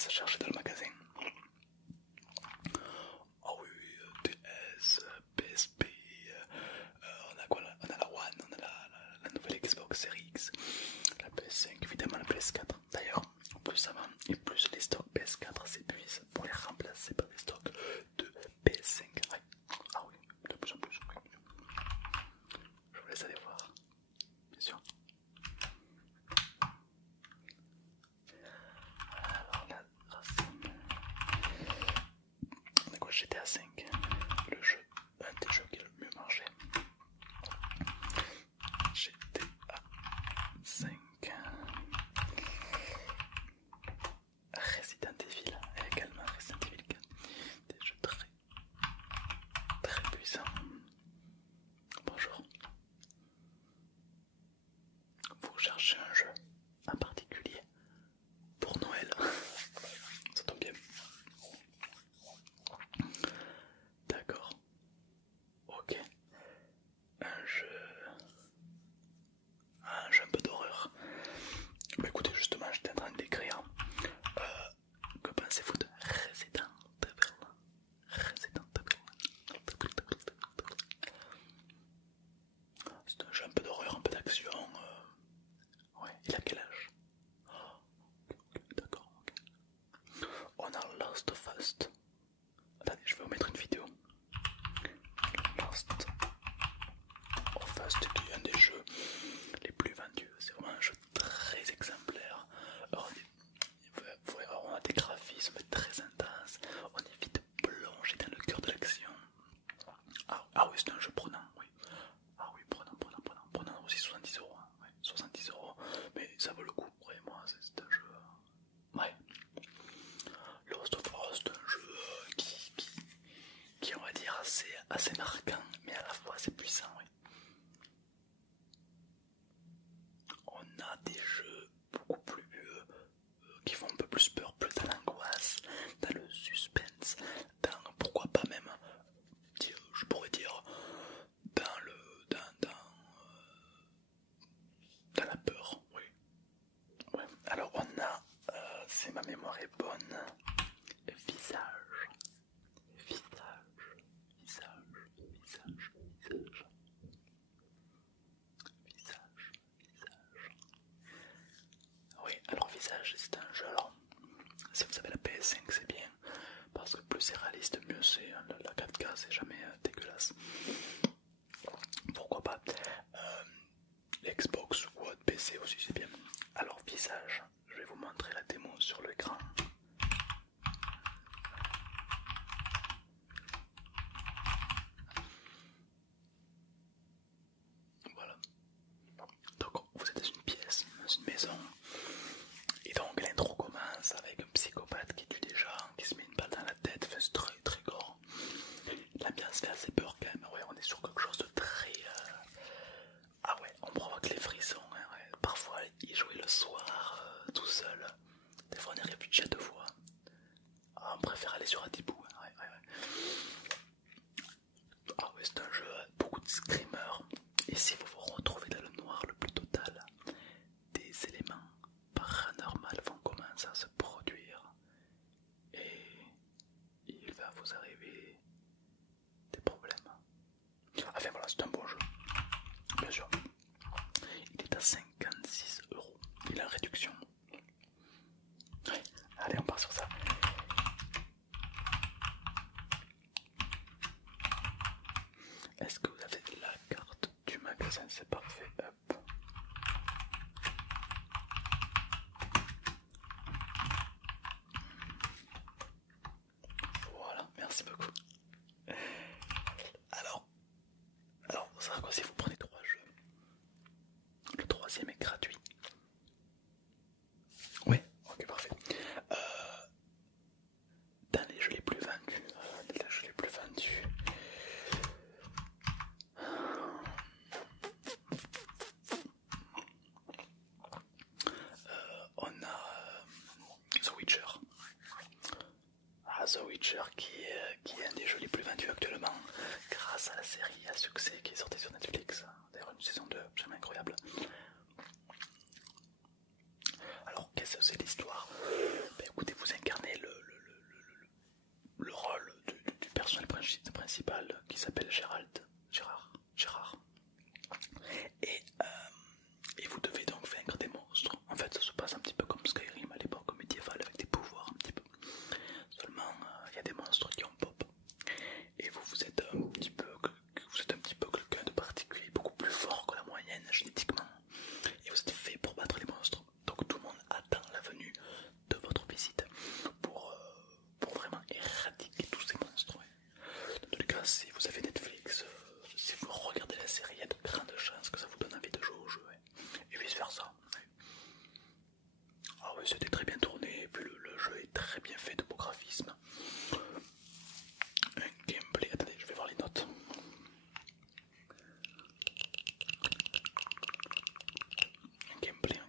laisse chercher dans le magasin. Ah oui, DS, PSP, on a quoi là? On a la One, on a la nouvelle Xbox Series X, la PS5, évidemment la PS4. D'ailleurs, plus ça va et plus les stocks PS4 s'épuisent pour les remplacer par des stocks de PS5. Ouais. Ah oui, de plus en plus. Oui. Je vous laisse aller voir, bien sûr. Alors là, on a quoi? GTA 5, le jeu, un des jeux qui a le mieux marché. GTA 5, Resident Evil, également Resident Evil 4, des jeux très puissants. Bonjour. Vous cherchez un jeu en particulier pour Noël? Ça tombe bien. D'accord. Ok. Un jeu un peu d'horreur. Bah écoutez, justement, j'étais en train d'écrire. Que pensez-vous de Resident Evil? Resident Evil. C'est un jeu un peu d'horreur, un peu d'action. Ouais, il a quel âge? D'accord, ok. On a Last of Us. Attendez, je vais vous mettre une vidéo. Last of Us, qui est un des jeux les plus vendus. C'est vraiment un jeu très exemplaire. Alors, on a des graphismes très intenses. On est vite plongé dans le cœur de l'action. Ah oui, c'est un jeu prenant, oui. Ah oui, prenant aussi 70€. Hein. Ouais, 70€, mais ça vaut le coup. Ouais, moi, c'est un jeu. Ouais. Lost of Us, c'est un jeu qui, on va dire, assez marquant, mais à la fois assez puissant, oui. On a des jeux beaucoup plus qui font un peu plus peur, plus dans l'angoisse, dans le suspense, dans pourquoi pas même, je pourrais dire, dans la peur, oui. Ouais. Alors on a, si ma mémoire est bonne, visage, visage, visage, visage, visage, visage, visage. Oui, alors visage, c'est un jeu. Alors, si vous avez la PS5, c'est bien, parce que plus c'est réaliste, mieux c'est. La 4K, c'est jamais dégueulasse. Pourquoi pas l'Xbox ou votre PC aussi, c'est bien. Alors, visage, je vais vous montrer la démo sur l'écran. Voilà. Donc, vous êtes dans une pièce, dans une maison. Et donc l'intro commence avec un psychopathe qui tue des gens, qui se met une balle dans la tête, enfin, c'est très très gore. L'ambiance fait assez peur quand même, ouais, on est sur quelque chose de très... Ah ouais, on provoque les frissons, hein, ouais. Parfois y jouer le soir, tout seul, des fois on est réfugié de voix. Ah, on préfère aller sur Adibou, hein, ouais. Ah ouais, c'est un jeu, beaucoup de screamers, et si vous vous retrouvez dans le noir le plus total, des éléments paranormaux vont commencer à se produire et il va vous arriver des problèmes. Enfin voilà, c'est un bon jeu, bien sûr. Il est à 56€, il est en réduction. Ouais. Allez, on part sur ça. Est-ce que vous avez la carte du magasin? C'est parfait. Hop. Voilà, merci beaucoup. Alors, ça va quoi si vous prenez 3 jeux? Le troisième est gratuit. Oui, ok, parfait. Dans les jeux les plus vendus, principal qui s'appelle Gérard. Et, et vous devez donc vaincre des monstres. En fait, ça se passe un petit peu comme Skyrim à l'époque médiévale avec des pouvoirs un petit peu. Seulement, il y a des monstres qui ont pop. Et vous êtes un petit peu quelqu'un de particulier, beaucoup plus fort que la moyenne génétiquement. Et vous êtes fait pour battre les monstres. Donc tout le monde attend la venue de votre visite pour vraiment éradiquer tous ces monstres. Ouais. Dans tous les cas, si vous avez Netflix, si vous regardez la série, il y a de grandes chances que ça vous donne envie de jouer au jeu. Ouais. Et vice versa. Ouais. Ah oui, c'était très bien tourné, et puis le jeu est très bien fait de beau graphisme. Un gameplay, attendez, je vais voir les notes. Un gameplay,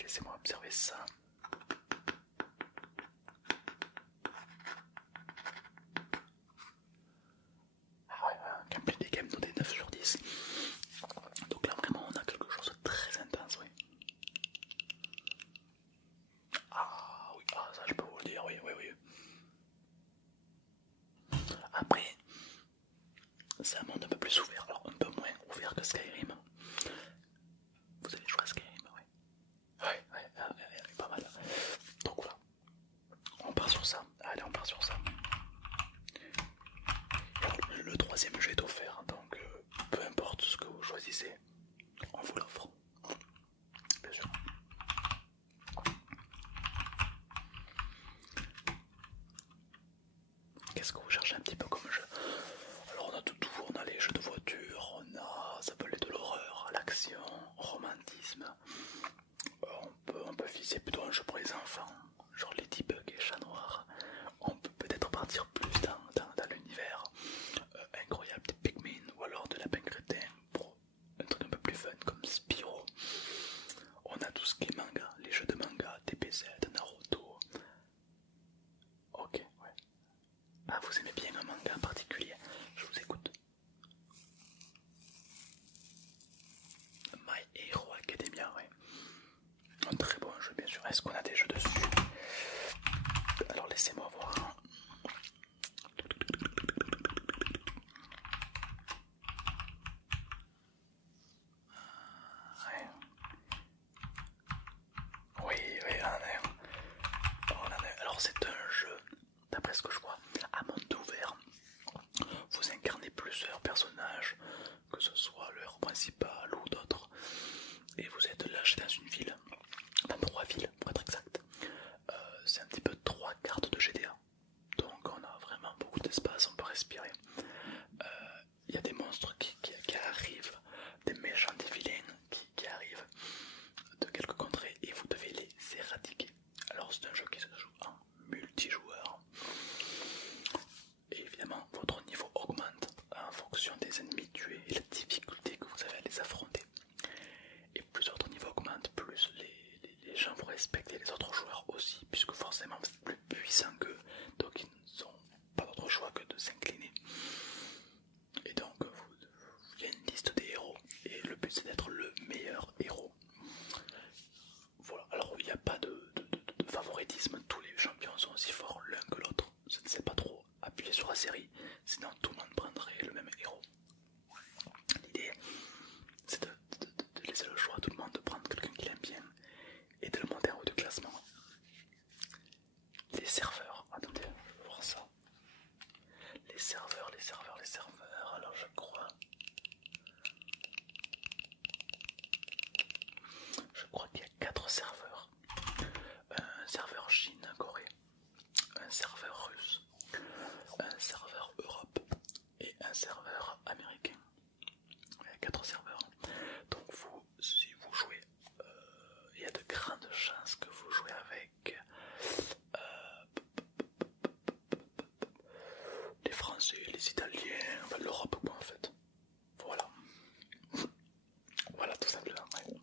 laissez-moi observer ça. Ah ouais, un gameplay des games noté 9 sur 10. Donc là vraiment on a quelque chose de très intense, oui. Ah oui, ah, ça je peux vous le dire, oui. Après, c'est un monde un peu plus ouvert, alors un peu moins ouvert que Skyrim. Vous avez joué à Skyrim, oui. Ouais, pas mal. Donc voilà, on part sur ça. Allez, on part sur ça. Alors, le troisième jeu est offert, donc peu importe ce que vous choisissez, on vous l'offre. Bien sûr. Qu'est-ce que vous cherchez un petit peu comme jeu? Alors on a tout, on a les jeux de voiture, ça peut aller de l'horreur à l'action, romantisme. On peut viser plutôt un jeu pour les enfants, genre Ladybug et Chat Noir. On peut peut-être partir plus dans l'univers incroyable des Pikmin ou alors de Lapin Crétin pour un truc un peu plus fun comme Spyro. On a tout ce qui est manga, les jeux de manga, DBZ, Naruto. Ok, ouais. Ah, vous aimez bien un manga en particulier? Je vous écoute. My Hero Academia, ouais. Un très bon jeu, bien sûr. Est-ce qu'on a des jeux dessus? Alors laissez-moi voir. Ouais. Oui, on en a un. Alors c'est un jeu, d'après ce que je vois, à monde ouvert. Vous incarnez plusieurs personnages, que ce soit le héros principal ou d'autres. Et vous êtes lâché dans une ville, dans 3 villes pour être exact. C'est un petit peu 3 cartes de GTA. Donc on a vraiment beaucoup d'espace, on peut respirer. Il y a des monstres qui arrivent, des méchants, des vilains qui arrivent de quelques contrées et vous devez les éradiquer. Alors c'est un jeu qui se joue en multijoueur. Et évidemment votre niveau augmente en fonction des ennemis tués et la difficulté que vous avez à les affronter. Et plus votre niveau augmente, plus les gens vous respectent et les autres joueurs aussi, puisque forcément vous êtes plus puissant qu'eux, donc ils n'ont pas d'autre choix que de s'incliner. Et donc il y a une liste des héros, et le but c'est d'être le meilleur héros. Voilà, alors il n'y a pas de favoritisme, tous les champions sont aussi forts l'un que l'autre, je ne sais pas trop appuyer sur la série, sinon tout le monde prendrait le même héros. L'idée c'est de laisser le choix à tout le monde de prendre quelqu'un qu'il aime bien et de le monter en haut du classement. Les serveurs, attendez, je vais voir ça. Les serveurs, alors je crois qu'il y a 4 serveurs. Un serveur Chine-Corée, un serveur russe, un serveur Europe et un serveur américain. Il y a 4 serveurs. Donc vous, si vous jouez, il y a de grandes chances que vous jouez avec les Français, les Italiens, enfin l'Europe quoi en fait. Voilà. Voilà tout simplement. Ouais.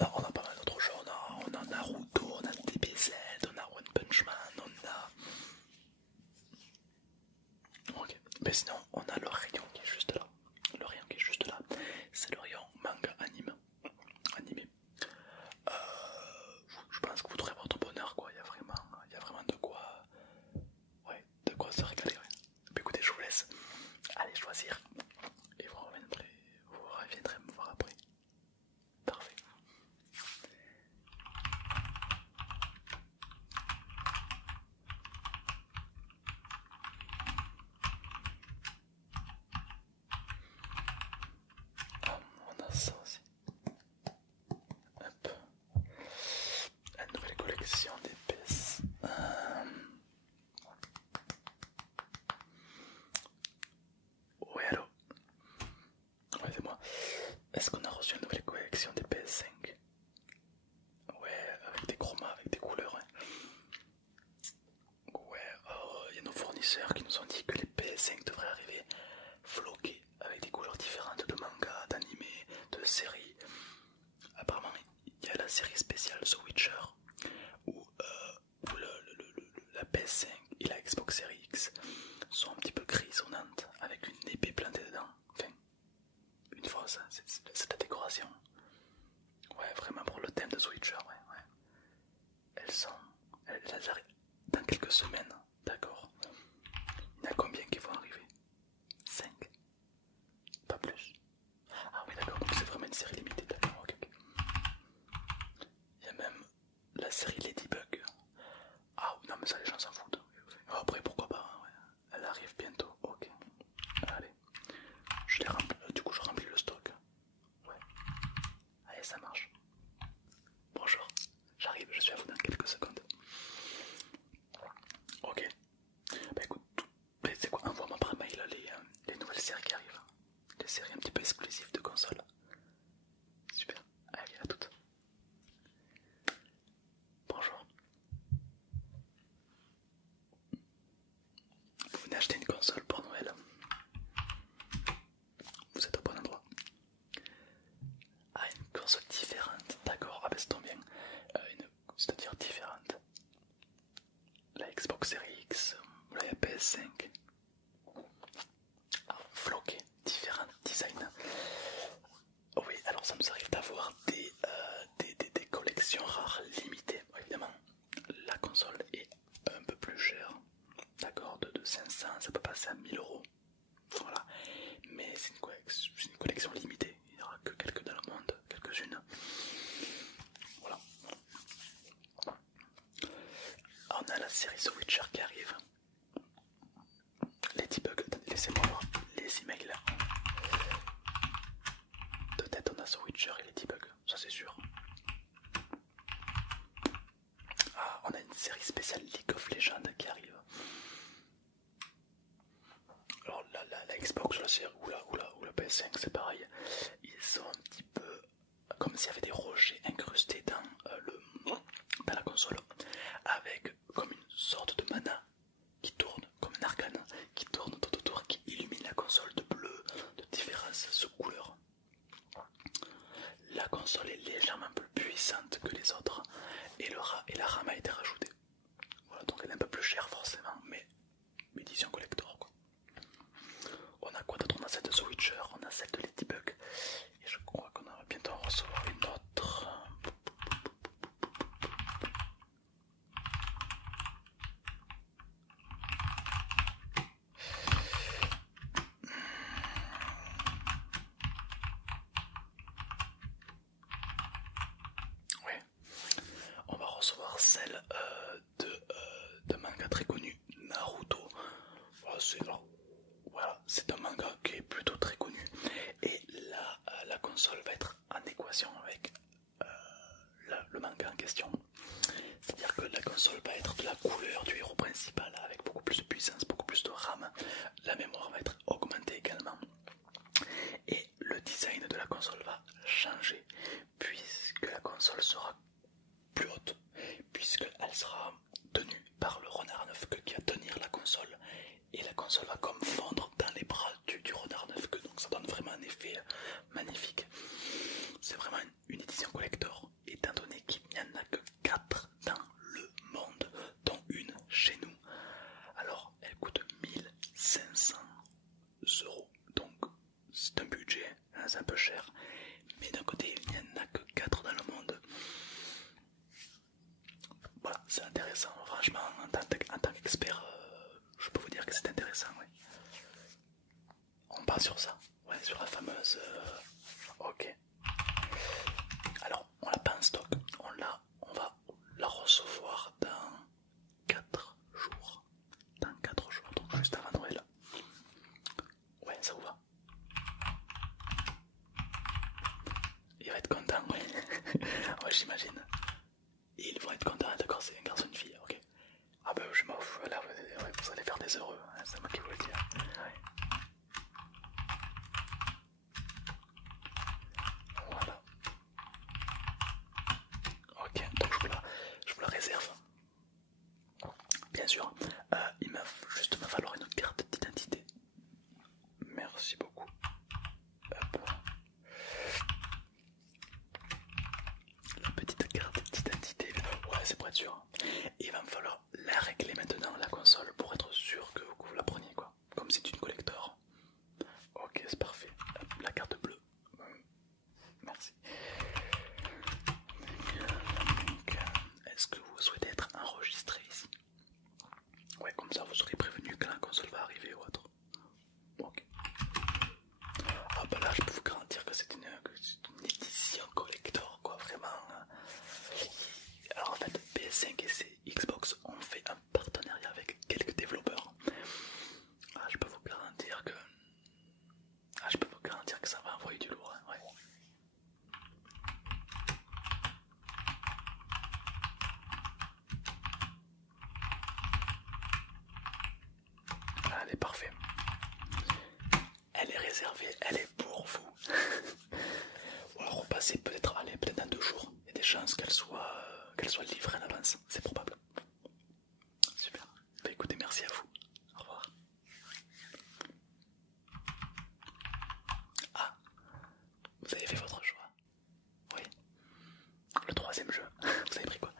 On a pas mal d'autres jeux, on a Naruto, on a DBZ, on a One Punch Man, on a... Ok, mais sinon on a le rayon qui est juste là. Le rayon qui est juste là, c'est le rayon manga animé. Je pense que vous trouverez votre bonheur quoi, il y a vraiment fournisseurs qui nous ont dit que les PS5 devraient arriver floqués avec des couleurs différentes de manga, d'anime, de séries. Apparemment, il y a la série spéciale The Witcher où, la PS5 et la Xbox Series X sont un petit peu grisonnantes avec une épée plantée dedans. Enfin, une fois, c'est la décoration. Ouais, vraiment pour le thème de The Witcher, ouais. Elles arrivent dans quelques semaines, d'accord. Il y en a combien qui vont arriver? 5? Pas plus? Ah oui, d'accord, donc c'est vraiment une série limitée, d'accord, ok. Il y a même la série Ladybug. Ah non, mais ça, les gens s'en foutent. Après, pourquoi pas, hein, ouais. Elle arrive bientôt, ok. Allez, je l'ai rempli, du coup, je remplis le stock. Ouais, allez, ça marche. Bonjour, j'arrive, je suis à vous dans quelques secondes. Ok, bah écoute, c'est quoi, envoie-moi par mail les nouvelles séries qui arrivent. Les séries un petit peu exclusives de console. Super, allez, à toutes. Bonjour. Vous venez acheter une console pour Noël. Vous êtes au bon endroit. Ah, une console différente, d'accord, ah bah c'est tombe bien. C'est-à-dire différente. La Xbox Series X ou la PS5. Ah, floqué, différents designs. Oui, alors ça nous arrive d'avoir des collections rares limitées. Évidemment, la console est un peu plus chère. D'accord, de 500, ça peut passer à 1000 euros. Voilà, mais c'est une collection limitée. Il n'y aura que quelques dans le monde, quelques-unes. Voilà. Alors, on a la série The Witcher qui arrive. Ladybug, attendez, laissez-moi voir les emails là. De tête, on a The Witcher et Ladybug, ça c'est sûr. Ah, on a une série spéciale League of Legends qui arrive. Alors la Xbox ou la PS5 c'est pareil. Ils sont un petit peu comme s'il y avait des rochers incrustés dans la console. Avec comme une sorte de mana qui tourne, comme un arcane qui tourne tout autour, qui illumine la console de bleu, de différentes sous-couleurs. La console est légèrement plus puissante que les autres et la RAM a été rajoutée. Voilà, donc elle est un peu plus chère forcément, mais édition collector quoi. On a quoi d'autre? On a celle de The Witcher, on a celle de Ladybug et je crois qu'on va bientôt en recevoir une autre. Oui, on va recevoir celle de manga très connu, Naruto. C'est un manga qui est plutôt très connu et là la console va être en équation avec le manga en question. C'est-à-dire que la console va être de la couleur du héros principal avec beaucoup plus de puissance, beaucoup plus de RAM. La mémoire va être augmentée également. Et le design de la console va changer puisque la console sera plus haute, puisqu'elle sera tenue par le renard 9 qui va tenir la console et la console va comme fondre dans les bras du renard 9 donc ça donne vraiment un effet magnifique. C'est vraiment une édition collector étant donné qu'il n'y en a que 4 dans le monde dont une chez nous. Alors elle coûte 1500 euros, donc c'est un budget, hein, c'est un peu cher, mais d'un côté il n'y en a que 4 dans le monde. Voilà, c'est intéressant, franchement, en tant qu'expert, je peux vous dire que c'est intéressant, oui. On part sur ça, ouais, sur la fameuse... Ok. Alors, on l'a pas en stock, on va la recevoir dans 4 jours. Dans 4 jours, donc juste avant Noël. Ouais, ça vous va? Il va être content, oui. Ouais, j'imagine. Ils vont être contents, d'accord, c'est un garçon, une fille, ok. Ah bah je m'en fous, là vous allez faire des heureux, hein, c'est moi qui vous le dis. Ouais. Voilà. Ok, donc je vous la réserve. Bien sûr. Il m'a juste me falloir une carte d'identité. Merci beaucoup. Hop. La petite carte d'identité. Ouais, c'est pour être sûr. Et il va me falloir la régler maintenant, la console, pour être sûr que vous la preniez, quoi. Comme c'est une collector. Ok, c'est parfait. Hop, la carte bleue. Merci. Est-ce que vous souhaitez être enregistré ici? Ouais, comme ça vous serez prévenu quand la console va arriver ou autre. Ok. Ah bah là, je peux vous garantir que c'est une édition collector, quoi, vraiment. Alors en fait, PS5 et Xbox ont fait un partenariat avec quelques développeurs. Ah, je peux vous garantir que... Ah, je peux vous garantir que ça va envoyer du lourd, hein, ouais. Elle est parfaite. Elle est réservée, elle est pour vous. Ou alors repasser peut-être, allez, peut-être dans 2 jours. Il y a des chances qu'elle soit livrée en avance, c'est probable. Super. Bah écoutez, merci à vous. Au revoir. Ah, vous avez fait votre choix. Oui. Le troisième jeu. Vous avez pris quoi?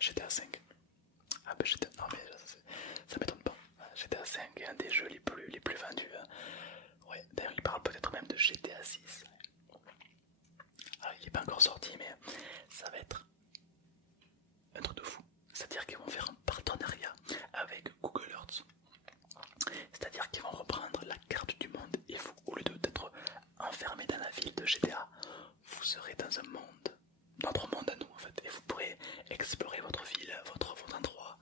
GTA 5. Ah bah GTA... Non mais ça m'étonne pas. GTA 5 est un des jeux les plus vendus. Ouais, d'ailleurs il parle peut-être même de GTA 6. Ah, il n'est pas encore sorti mais ça va être un truc de fou. C'est-à-dire qu'ils vont faire un partenariat avec Google Earth. C'est-à-dire qu'ils vont reprendre la carte du monde et vous, au lieu d'être enfermé dans la ville de GTA, vous serez dans un monde, notre monde à nous en fait, et vous pourrez explorer votre ville, votre endroit,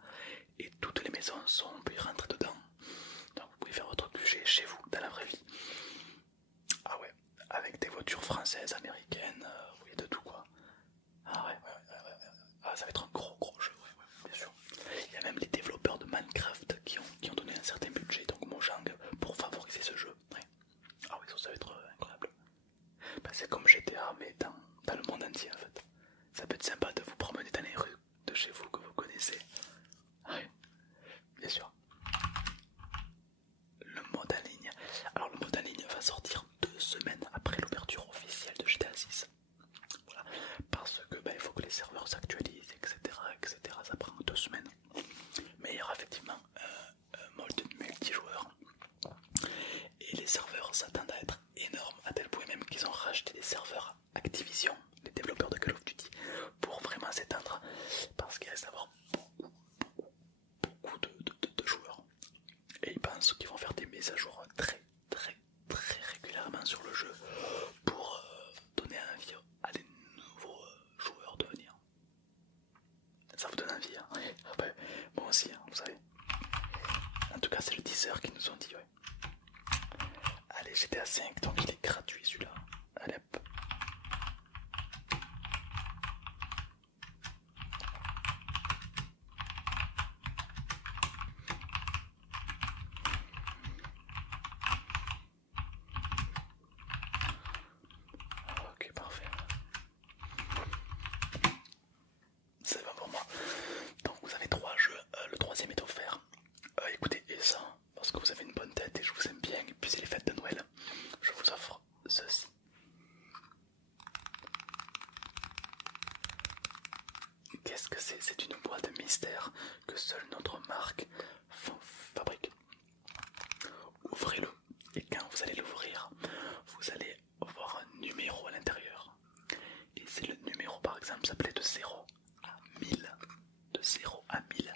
et toutes les maisons sont, on peut y rentrer dedans. Donc vous pouvez faire votre QG chez vous, dans la vraie vie. Ah ouais, avec des voitures françaises, américaines, vous voyez de tout quoi. Ah ouais. Ah, ça va être un gros jeu, ouais, bien sûr. Il y a même les développeurs de Minecraft qui ont donné un certain budget, donc Mojang, pour favoriser ce jeu. Ouais. Ah oui, ça va être incroyable. Bah, c'est comme GTA, mais dans le monde entier en fait. Ça peut être sympa de vous promener dans les rues de chez vous que vous connaissez. Ouais, bien sûr. Le mode en ligne. Alors le mode en ligne va sortir 2 semaines après l'ouverture officielle de GTA 6. Voilà. Parce que il faut que les serveurs s'actualisent, etc. Ça prend 2 semaines. Mais il y aura effectivement un mode multijoueur. Et les serveurs s'attendent à être énormes, à tel point même qu'ils ont racheté des serveurs Activision, les développeurs de Call of Duty, pour vraiment s'étendre. Parce qu'il reste à avoir beaucoup de joueurs. Et ils pensent qu'ils vont faire des mises à jour très régulièrement sur le jeu pour donner envie à des nouveaux joueurs de venir. Ça vous donne envie, hein? Ouais. Ah bah, moi aussi, hein, vous savez. En tout cas, c'est le teaser qu'ils nous ont dit, ouais. Allez, GTA 5, donc il est gratuit celui-là. Allez hop. Ok, parfait. C'est bon pour moi. Donc vous avez 3 jeux, le troisième est offert. Écoutez, et ça, parce que vous avez une bonne tête et je vous aime bien, et puis c'est les fêtes de Noël, je vous offre ceci. Qu'est-ce que c'est? C'est une boîte mystère que seule notre marque fabrique. Ouvrez-le et quand vous allez l'ouvrir, vous allez voir un numéro à l'intérieur. Et c'est le numéro par exemple s'appelait de 0 à 1000. De 0 à 1000.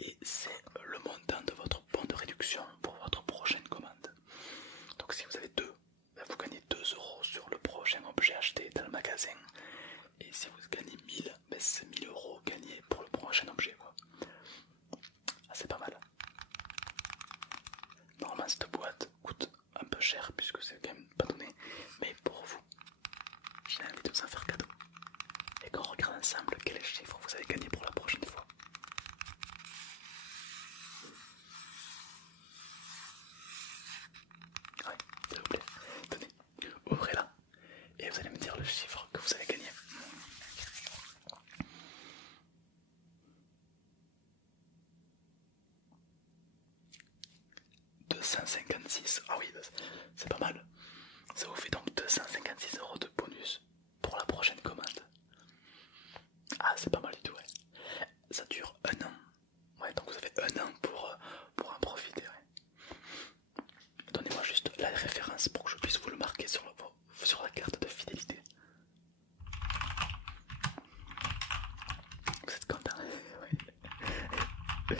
Et c'est le montant de votre bon de réduction pour votre prochaine commande. Donc si vous avez 2, vous gagnez 2 € sur le prochain objet acheté dans le magasin. Et si vous gagnez 1000, c'est 1000 € gagnés pour le prochain objet, quoi. 156. Ah oui, c'est pas mal. Ça vous fait donc 256 € de bonus pour la prochaine commande. Ah, c'est pas mal du tout, ouais. Ça dure un an. Ouais, donc vous avez un an pour en profiter. Ouais. Donnez-moi juste la référence pour que je puisse vous le marquer sur la carte de fidélité. Vous êtes content? Oui.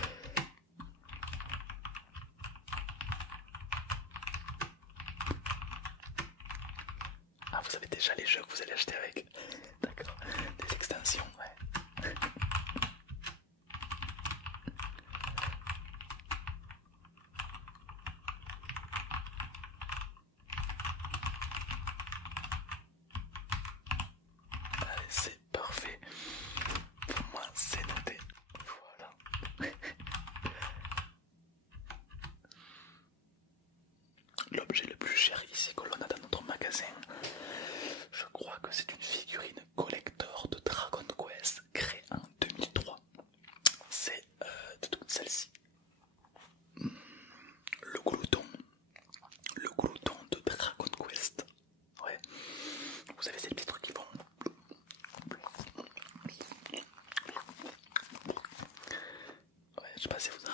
Ah, vous avez déjà les jeux que vous allez acheter avec. D'accord. Des extensions, ouais. Allez, c'est parfait. Pour moi, c'est noté. Voilà. L'objet le plus cher ici que l'on a dans notre magasin, je crois que c'est une figurine collector de Dragon Quest créée en 2003. C'est celle-ci. Le glouton. Le glouton de Dragon Quest. Ouais. Vous avez ces petits trucs qui vont. Ouais, je sais pas si vous